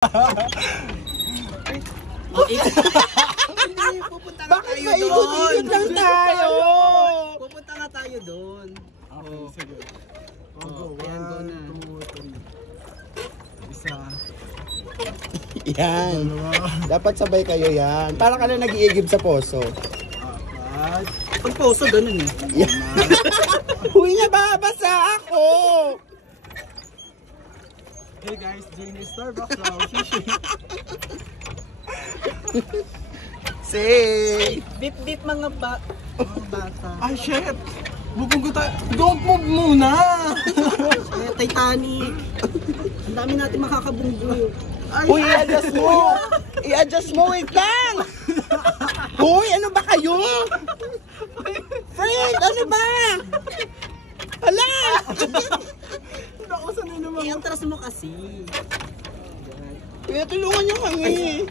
Pupunta nga Bakit tayo doon. paikot-ikot lang tayo? Pupunta nga tayo doon. Okay, sige. Oh, ayan, go na. 2, 3. Isa. Yan. Dalawa. Dapat sabay kayo yan. Para ka na nag-iigib sa poso. 4. Pag poso, ganun eh. Huy, nababasa ako! Hey guys, join the Starbucks now. Shishi. Say! Beep beep mga bata. Ay, shit! Bubunggo tayo. Don't move muna! Titanic. Ang dami natin makakabunggo. Huy, i-adjust mo! I-adjust mo, wait lang! Huy, ano ba kayo? Friend, ano ba? Hala! Nakusan na naman. I-atras mo kasi. Kaya tulungan niyo kami.